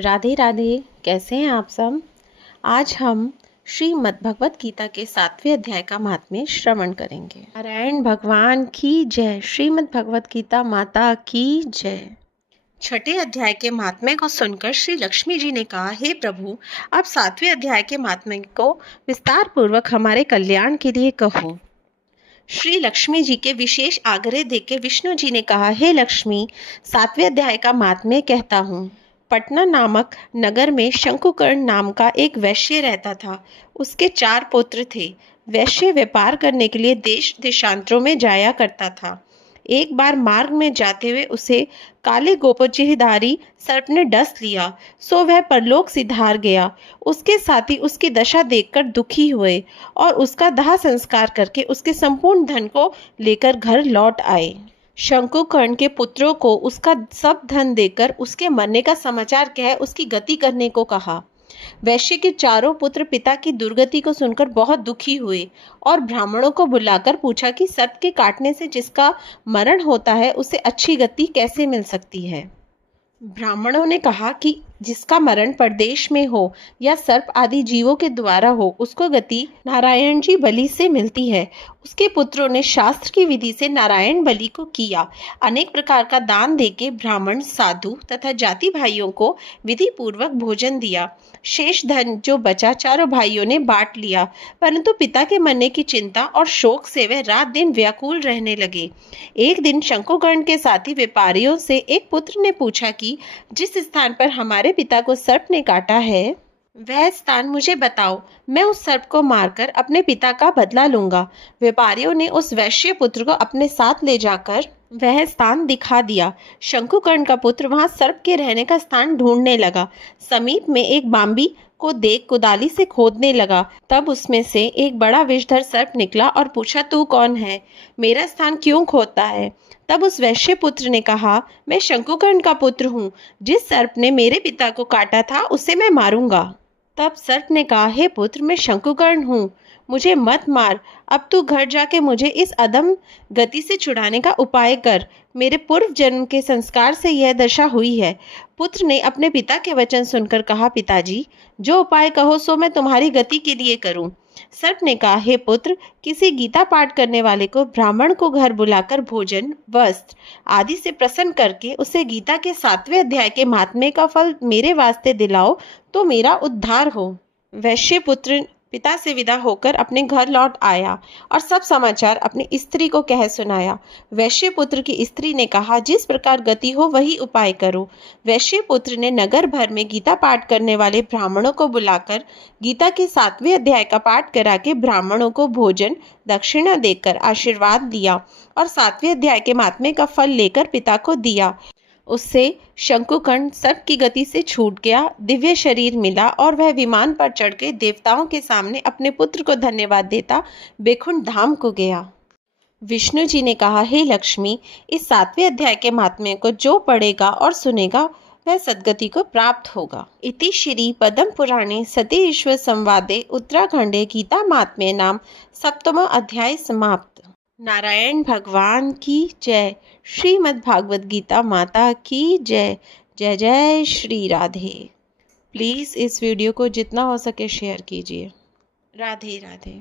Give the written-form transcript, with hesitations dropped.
राधे राधे। कैसे हैं आप सब। आज हम श्रीमद् भगवत गीता के 7वें अध्याय का महात्म्य श्रवण करेंगे। नारायण भगवान की जय। श्रीमद् भगवत गीता माता की जय। छठे अध्याय के महात्म्य को सुनकर श्री लक्ष्मी जी ने कहा, हे प्रभु, आप 7वें अध्याय के महात्म्य को विस्तार पूर्वक हमारे कल्याण के लिए कहो। श्री लक्ष्मी जी के विशेष आग्रह देकर विष्णु जी ने कहा, हे लक्ष्मी, 7वें अध्याय का महात्म्य कहता हूँ। पटना नामक नगर में शंकुकर्ण नाम का एक वैश्य रहता था। उसके 4 पुत्र थे। वैश्य व्यापार करने के लिए देश देशांतरों में जाया करता था। एक बार मार्ग में जाते हुए उसे काले गोपचीधारी सर्प ने डस लिया, सो वह परलोक सिधार गया। उसके साथी उसकी दशा देखकर दुखी हुए और उसका दाह संस्कार करके उसके संपूर्ण धन को लेकर घर लौट आए। शंकुकर्ण के पुत्रों को उसका सब धन देकर उसके मरने का समाचार कह उसकी गति करने को कहा। वैश्य के 4 पुत्र पिता की दुर्गति को सुनकर बहुत दुखी हुए और ब्राह्मणों को बुलाकर पूछा कि सर्प के काटने से जिसका मरण होता है उसे अच्छी गति कैसे मिल सकती है। ब्राह्मणों ने कहा कि जिसका मरण परदेश में हो या सर्प आदि जीवों के द्वारा हो, उसको गति नारायण जी बलि से मिलती है। उसके पुत्रों ने शास्त्र की विधि से नारायण बलि को किया। अनेक प्रकार का दान देके ब्राह्मण, साधु तथा जाति भाइयों को विधि पूर्वक भोजन दिया। शेष धन जो बचा 4 भाइयों ने बांट लिया, परंतु पिता के मरने की चिंता और शोक से वे रात दिन व्याकुल रहने लगे। एक दिन शंकुकर्ण के साथी व्यापारियों से एक पुत्र ने पूछा कि जिस स्थान पर हमारे पिता को सर्प ने काटा है, वह स्थान मुझे बताओ, मैं उस सर्प को मारकर अपने पिता का बदला लूंगा। व्यापारियों ने उस वैश्य पुत्र को अपने साथ ले जाकर वह स्थान दिखा दिया। शंकुकर्ण का पुत्र वहां सर्प के रहने का स्थान ढूंढने लगा। समीप में एक बांबी को देख कुदाली से खोदने लगा। तब उसमें से एक बड़ा विषधर सर्प निकला और पूछा, तू कौन है, मेरा स्थान क्यों खोदता है। तब उस वैश्य पुत्र ने कहा, मैं शंकुकर्ण का पुत्र हूँ। जिस सर्प ने मेरे पिता को काटा था उसे मैं मारूंगा। तब सर्प ने कहा, हे पुत्र, मैं शंकुकर्ण हूँ, मुझे मत मार। अब तू घर जाके मुझे इस अधम गति से छुड़ाने का उपाय कर। मेरे पूर्व जन्म के संस्कार से यह दशा हुई है। पुत्र ने अपने पिता के वचन सुनकर कहा, पिताजी, जो उपाय कहो सो मैं तुम्हारी गति के लिए करूं। सर्प ने कहा, हे पुत्र, किसी गीता पाठ करने वाले को ब्राह्मण को घर बुलाकर भोजन, वस्त्र आदि से प्रसन्न करके उसे गीता के 7वें अध्याय के महात्म्य का फल मेरे वास्ते दिलाओ तो मेरा उद्धार हो। वैश्य पुत्र पिता से विदा होकर अपने घर लौट आया और सब समाचार अपनी स्त्री को कह सुनाया। वैश्य पुत्र की स्त्री ने कहा, जिस प्रकार गति हो वही उपाय करो। वैश्य पुत्र ने नगर भर में गीता पाठ करने वाले ब्राह्मणों को बुलाकर गीता के 7वें अध्याय का पाठ करा के ब्राह्मणों को भोजन दक्षिणा देकर आशीर्वाद दिया और 7वें अध्याय के महात्म्य का फल लेकर पिता को दिया। उससे शंकुकर्ण सर्प की गति से छूट गया, दिव्य शरीर मिला और वह विमान पर चढ़ के देवताओं के सामने अपने पुत्र को धन्यवाद देता बैकुंठ धाम को गया। विष्णु जी ने कहा, हे लक्ष्मी, इस 7वें अध्याय के महात्म्य को जो पढ़ेगा और सुनेगा वह सद्गति को प्राप्त होगा। इति श्री पद्म पुराणे सतीश्वर संवादे उत्तराखंडे गीता महात्म्य नाम 7वां अध्याय समाप्त। नारायण भगवान की जय। श्रीमद् भागवत गीता माता की जय। जय जय श्री राधे। प्लीज़ इस वीडियो को जितना हो सके शेयर कीजिए। राधे राधे।